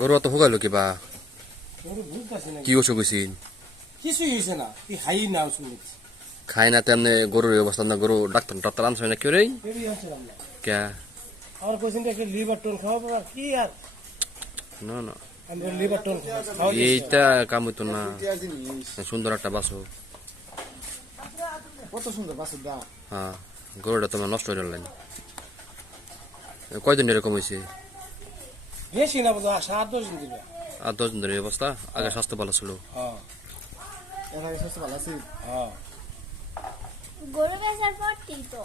গরু অত ভোগাইলো কিবা গরু বুঝতেছি না কি অসুখ হয়েছিল কিছুই হয়েছে না তুই হাই না শুনেছি খায় না তেমনি গরুর এই অবস্থা না গরু ডাক্তার ডাক্তার আনছে না কেউ রে বেরিয়ে আসছিলাম না কে আমার কোচিং একটা লিভার টোন খাওয়াবো আর কি আর না না আমি লিভার টোন খাওয়া এইটা কাম হইতো না সুন্দর একটা বাসো কত সুন্দর বাসুর দাম হ্যাঁ গরুটা তোমার নষ্ট হয়ে গেলেন কয়দিন এরকম হয়েছে বেশি না বোধ 7-10 দিন দিবে আর 10 দিন ধরে এই অবস্থা আগে স্বাস্থ্য ভালো ছিল হ্যাঁ এর আগে সুস্থ ভালো আছি হ্যাঁ গরু বেচার পরতেই তো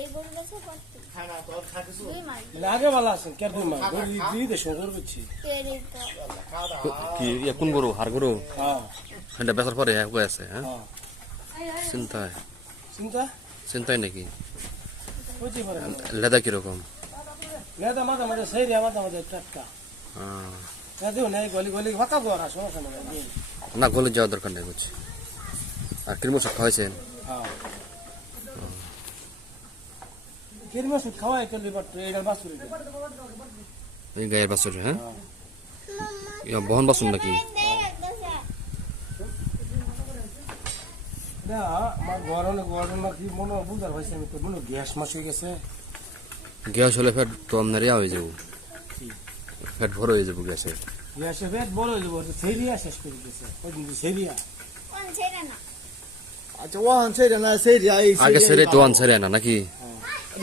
এই গরু বেচার পরতেই খানা তোর খাইছিস 2 মাস লাগে ভালো আছেন কে দুই মাস গরু দিয়ে দে শুরু করছি কেড়ে তো কি কোন গরু হার গরু হ্যাঁ এটা বেচার পরে হয়ে আছে হ্যাঁ হ্যাঁ চিন্তায় চিন্তা চিন্তায় নাকি হইতে পারে লেদা কিরকম মেয়েটা মাথা মাঝে সেই মাথা মাঝে টাটকা দিও না গলি গলি ভাতা দেওয়ার সমস্যা নেই না গলে যাওয়ার দরকার নেই বুঝছি আর কৃমোষক খাওয়াইছেন হ্যাঁ কিরমে সুদ খাওয়াই তো লিভার এইটার বাসুরি এই গায়ের বাছুর হ্যাঁ ইয়া বহন বাছুর নাকি না আমার গরমে গরম কি মনে বুঝার হয়েছে আমি তো মনে গ্যাস মাস হয়ে গেছে গ্যাস হলে ফেট তো আপনার ইয়া হয়ে যাবো ফেট ভর হয়ে যাবো গ্যাসের গ্যাসে পেট বড় হয়ে যাবো সেরিয়া শেষ করে দিয়েছে কদিন সেরিয়া কোন ছেড়ে না আচ্ছা ওয়ান সেইটা না সেইটা এই আগে ছেড়ে দোয়ান ছেড়ে না নাকি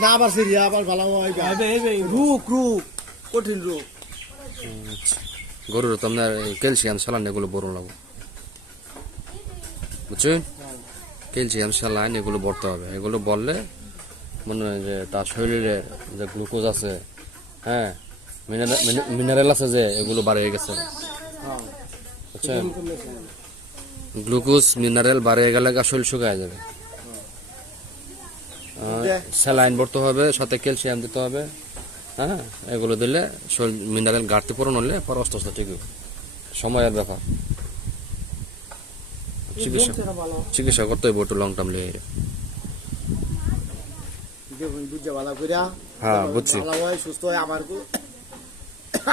না আবার সেইটা আবার ভালো হয় রুক রুক কঠিন রুক গরুর তো আপনার ক্যালসিয়াম স্যালাইন এগুলো বড় লাগবে বুঝছেন ক্যালসিয়াম স্যালাইন এগুলো বলতে হবে এগুলো বললে মনে হয় যে তার শরীরে যে গ্লুকোজ আছে হ্যাঁ মিনারেল আছে যে এগুলো বাড়ে গেছে বুঝছেন গ্লুকোজ মিনারেল বাড়ে গেলে শরীর শুকায় যাবে স্যালাইন ভরতে হবে সাথে ক্যালসিয়াম দিতে হবে হ্যাঁ এগুলো দিলে শরীর মিনারেল ঘাটতি পূরণ হলে পর আস্তে আস্তে ঠিক হবে সময়ের ব্যাপার চিকিৎসা করতে হবে একটু লং টার্ম লিয়ে বুঝতে ভালো করিয়া হ্যাঁ বুঝছি ভালো হয় সুস্থ হয়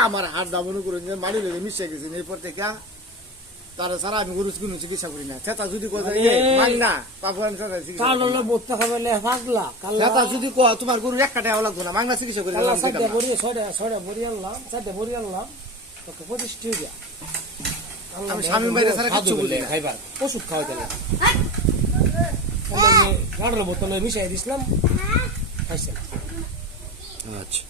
আমার হাত দামন করে মারি লেগে মিশে গেছে এরপর থেকে তারা সারা আমি গরু কোনো চিকিৎসা করি না সেটা যদি না কালো বত্তা খাবে পাগলা সেটা যদি তোমার গরু একটা টাকা লাগবে না মাংনা চিকিৎসা করি সাইডে বড়িয়ে ছয়টা বড়ি আনলাম সাইডে বড়ি আনলাম তোকে 25 টাকা আমি স্বামীর বাইরে ছাড়া কিছু বলি না খাইবার ওষুধ খাওয়াই দিলাম গাড়ির বোতলে মিশাই দিছিলাম খাইছে আচ্ছা